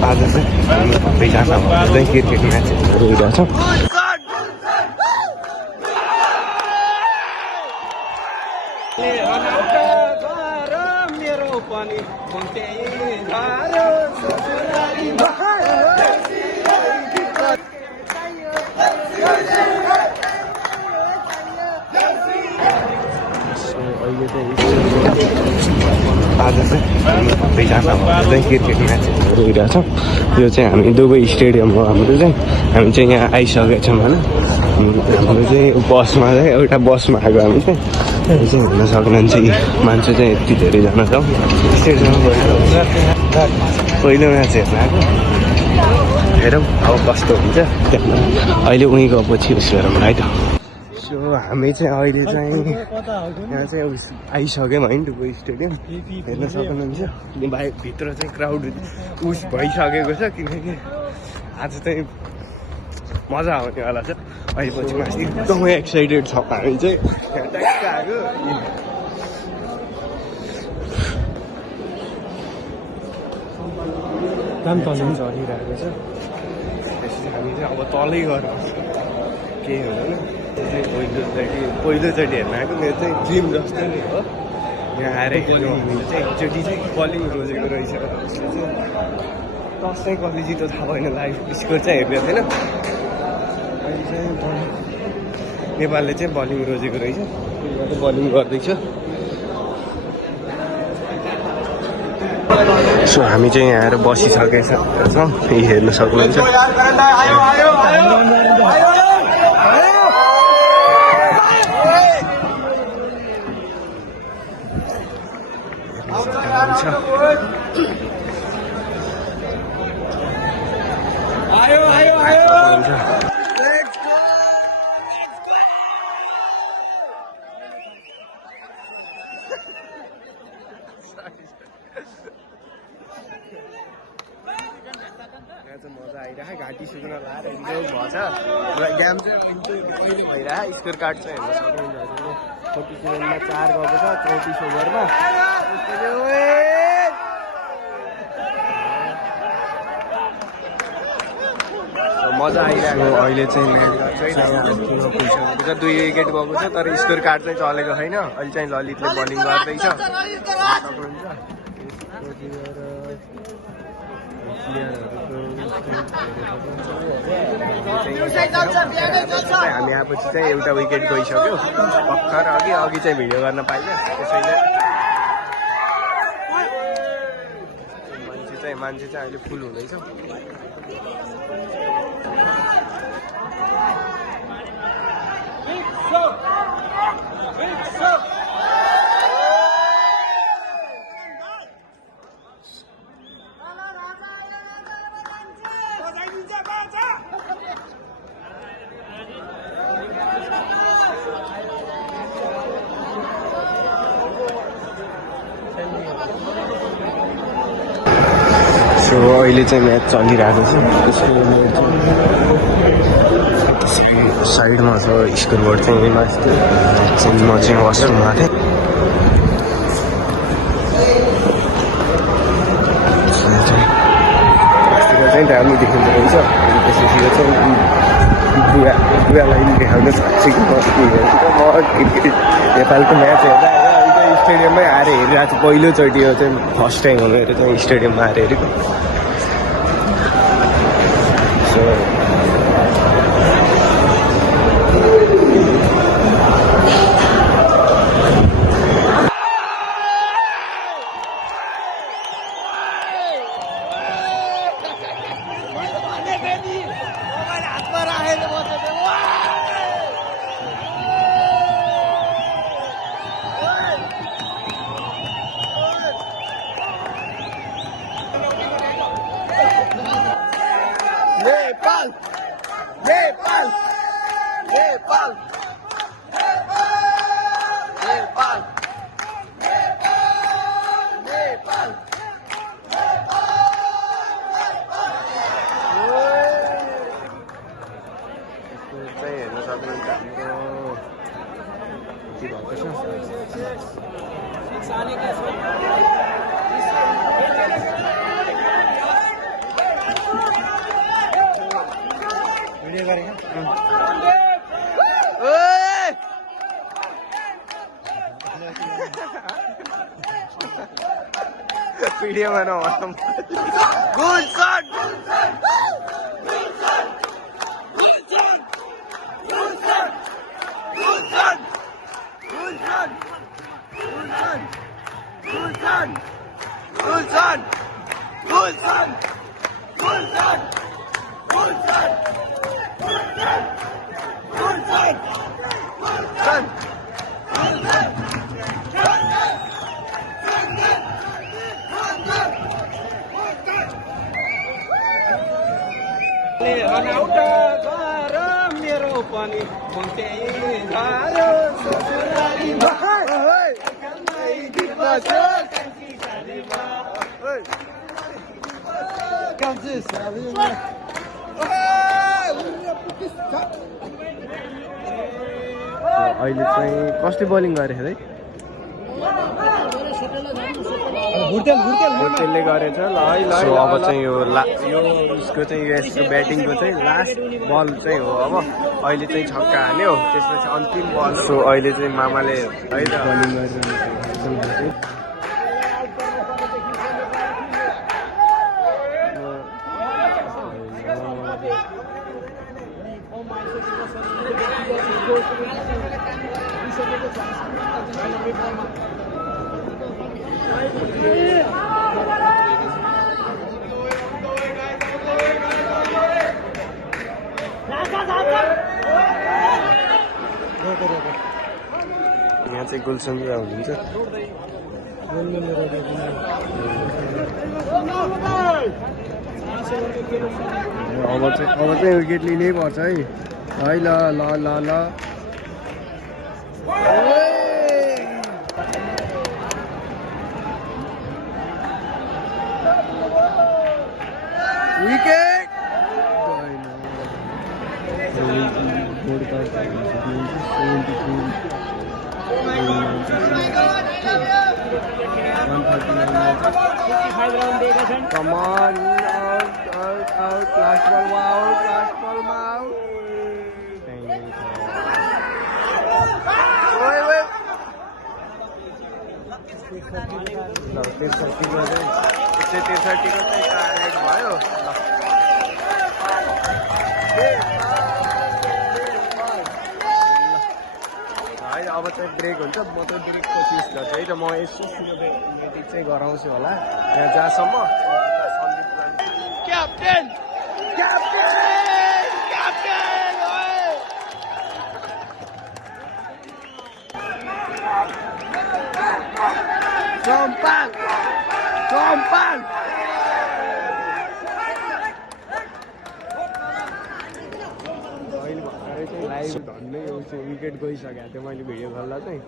आज चाहिँ हामी सबैजना चाहिँ क्रिकेट म्याचहरू हेरिरहेछौँ। आज चाहिँ हामी सबैजना चाहिँ क्रिकेट म्याचहरू हेरिरहेछौँ। यो चाहिँ हामी दुबई स्टेडियम हो हाम्रो चाहिँ। हामी चाहिँ यहाँ आइसकेका छौँ होइन। हाम्रो चाहिँ बसमा चाहिँ एउटा बसमा आएको हामी चाहिँ हेर्न सक्नुहुन्छ कि मान्छे चाहिँ यति धेरैजना छ स्टेडियममा पहिलो म्याच हेर्न आएको। हेरौँ अब कस्तो हुन्छ अहिले उहीँ गएपछि उस हेरौँ है त। सो हामी चाहिँ अहिले चाहिँ यहाँ चाहिँ आइसक्यौँ होइन दुबई स्टेडियम हेर्न सक्नुहुन्छ। बाहिर भित्र चाहिँ क्राउड उस भइसकेको छ किनकि आज चाहिँ मजा आउनेवाला छ। अहिले पछि माथि एकदमै एक्साइटेड छ हामी चाहिँ ट्याक्क आएको। चलिरहेको छ त्यसपछि हामी चाहिँ अब तलै गर्नु केही हुँदैन। पहिलोचोटि हेर्न आएको मेरो चाहिँ ड्रिम जस्तो नै हो। यहाँ आएर हामीले चाहिँ एकचोटि चाहिँ बलिङ रोजेको रहेछ। टस चाहिँ कसले जित्यो थाहा भएन, लाइभ स्कोर चाहिँ हेर्दै थिएन। अहिले चाहिँ नेपालले चाहिँ बलिङ रोजेको रहेछ, बलिङ गर्दैछ। सो हामी चाहिँ यहाँ आएर बसिसकेका छौँ, यही हेर्न सक्नुहुन्छ। मजा आइरहेको घाँटी सुक्न लाएर इन्जोय भएछ। गेम चाहिँ बिल्कुल भइरहेको। स्कोर कार्ड चाहिँ हेर्न सक्नुहुन्छ हजुरले। 47मा 4 गएको छ 34 ओभरमा। मजा आइरहेको। अहिले चाहिँ म्याच पुगिसकेको छ, 2 विकेट गएको छ तर स्कोर कार्ड चाहिँ चलेको छैन। अहिले चाहिँ ललितले बलिङ गर्दैछ सक्नुहुन्छ। हामी आएपछि चाहिँ एउटा विकेट गइसक्यो भर्खर। अघि चाहिँ भिडियो गर्न पाइयो त्यसैले मान्छे चाहिँ अहिले फुल हुँदैछ। सो अहिले चाहिँ म्याच चलिरहेको छ। त्यसको साइडमा छ स्कोरबोर्ड चाहिँ यहीँ माथि। म चाहिँ वासरुममा थिएँ। चाहिँ दामी देखिँदो रहेछ। त्यसपछि चाहिँ बुवालाई देखाउन सक्छु कि म क्रिकेट नेपालको म्याच हेर्दा अहिले स्टेडियममै आएर हेरिरहेको छु। पहिलोचोटि हो चाहिँ, फर्स्ट टाइम हो मेरो चाहिँ स्टेडियममा आएर हेरेको। सो भिडियो गरेको भिडियो बनाऊ गुड शॉट अनाउट गर मेरो पनि अहिले चाहिँ कसले बलिङ गरे है भुटेलले गरेछ ल है ल अब चाहिँ यो उसको चाहिँ यसको ब्याटिङको चाहिँ लास्ट बल चाहिँ हो अब अहिले चाहिँ छक्का हाल्यो त्यसपछि अन्तिम बल सो अहिले चाहिँ मामाले है त बलिङ गरिरहनु यहाँ चाहिँ गुलसन्द्र हुनुहुन्छ अब चाहिँ विकेट लिनै पर्छ है ल ल ल ल wicket Come on, out, last ball out. Wait. No, 30 को चाहिँ टार्गेट भयो होइन अब चाहिँ ब्रेक हुन्छ म त ब्रेक कोसिस गर्छु है त म यसो ब्याटिङ चाहिँ गराउँछु होला यहाँ जहाँसम्म क्याप्टेन Compan अहिले भर्खरै चाहिँ लाइभ धन्नै विकेट गइसकेको थियो मैले भिडियो खोल्दा चाहिँ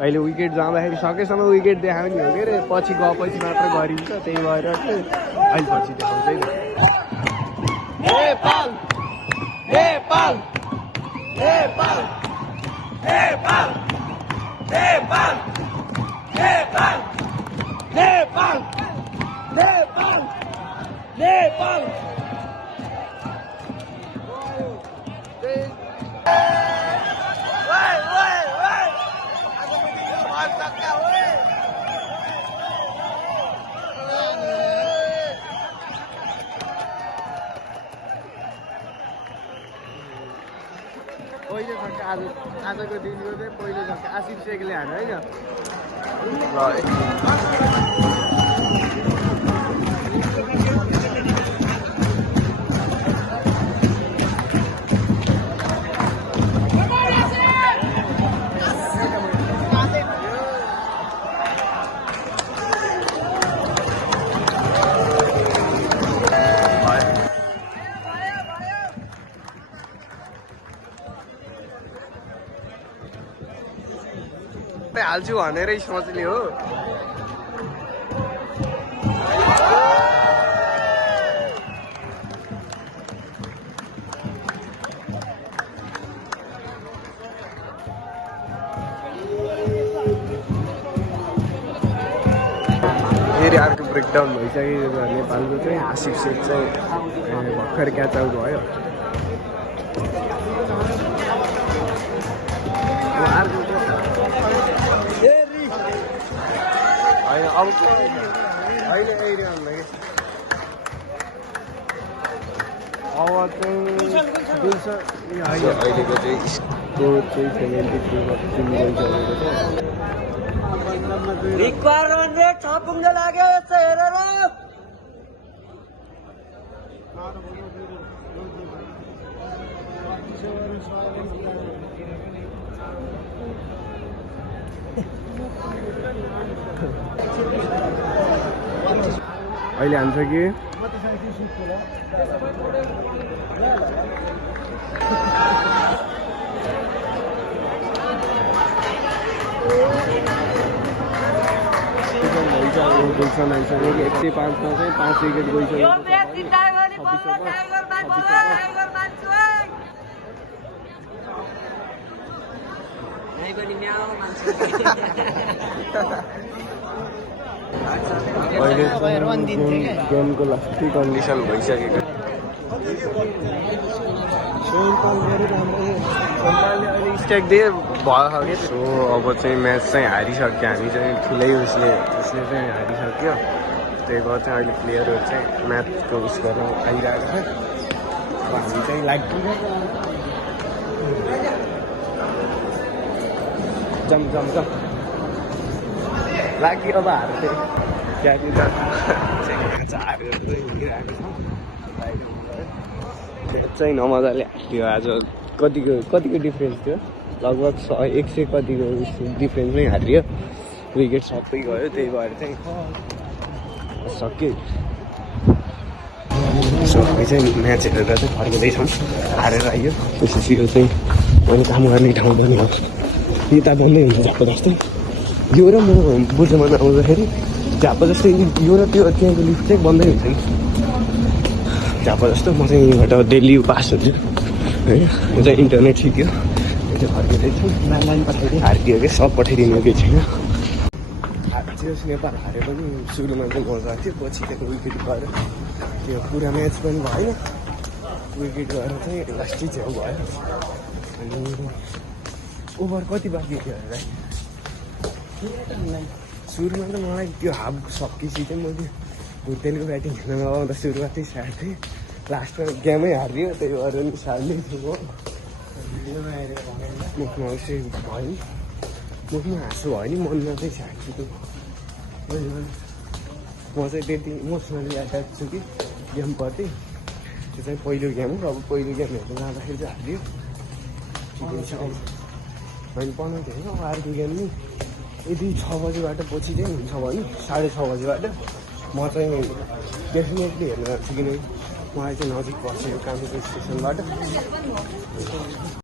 अहिले विकेट जाँदाखेरि सकेसम्म विकेट देखाउने हो के अरे पछि गएपछि मात्र गरिन्छ त्यही भएर चाहिँ अहिले पछि देखाउँछ Nepal पहिलो छक्का आजको दिनको चाहिँ पहिलो छक्का आशिष शेखले हान्यो होइन हाल्छु भनेरै सोच्ने हो फेरि अर्को ब्रेकडाउन भइसक्यो नेपालको चाहिँ आसिफ सेठ चाहिँ भर्खर क्याच आउट भयो। होइन अब अहिले एरियामा अब चाहिँ अहिलेको चाहिँ स्कोर चाहिँ 73 छ। रिक्वायरमेन्ट रेट 6 पुग्न लाग्यो यस्तो हेरेर अहिले हान्छ कि गुलसन आइसक्यो कि 105 मा चाहिँ 5 विकेट गइसक्यो। गेमको लास्टै कन्डिसन भइसकेको अहिले स्ट्याक दिए भयो कि सो अब चाहिँ म्याच चाहिँ हारिसक्यो हामी चाहिँ ठुलै उसले चाहिँ हारिसक्यो। त्यही भएर चाहिँ अहिले प्लेयरहरू चाहिँ म्याचको उस गर्न आइरहेको छ। अब हामी चाहिँ जम लाग्यो अब हार्दै त्यहाँनिर चाहिँ नमजाले हाल्यो। आज कतिको डिफ्रेन्स थियो लगभग 100 कतिको डिफ्रेन्समै हारियो। विकेट सबै गयो त्यही भएर चाहिँ सक्यो। सबै चाहिँ म्याच हेरेर चाहिँ फर्किँदैछौँ हारेर आयो। त्यसपछि यो चाहिँ मैले काम गर्ने ठाउँ पनि हो यता बन्दै हुन्छ झापा जस्तै। यो र म बुझ्नमा आउँदाखेरि झापा जस्तै यो र त्यो त्यहाँको लिफ्ट चाहिँ बन्दै हुन्छ नि झापा जस्तो। म चाहिँ यहीँबाट डेली पास हुन्छु होइन। यो चाहिँ इन्टरनेट सिक्यो यो चाहिँ फर्किँदैछु। हारिदियो कि सब पठाइदिनु केही छैन। हारिदियोस् नेपाल हारे पनि सुरुमा चाहिँ मजा थियो। पछि त्यहाँको विकेट गएर त्यो पुरा म्याच पनि भएन। विकेट गएर चाहिँ लास्टै छेउ भयो। अनि ओभर कति बाँकी थियो होला सुरुमा त मलाई त्यो हाफ सकेपछि चाहिँ मैले भुटेलको ब्याटिङ खेल्न आउँदा सुरुवातै स्याड थिएँ। लास्टमा गेमै हारियो त्यही भएर नि सार्दै थियो। मुखमा चाहिँ भयो नि मुखमा हाँसो भयो नि मनमा चाहिँ स्याड छु। म चाहिँ त्यति इमोसनली एट्याच छु कि गेमप्रति। त्यो चाहिँ पहिलो गेम हो। अब पहिलो गेम हेर्नु जाँदाखेरि चाहिँ हारियो ठिकै छ। मैले बनाएको थिएँ अब अर्को गेम नि यदि 6 बजीबाट पछि चाहिँ हुन्छ भने 6:30 बजीबाट म चाहिँ डेफिनेटली हेर्न जान्छु। किनकि मलाई चाहिँ नजिक पर्छ यो कामको स्टेसनबाट।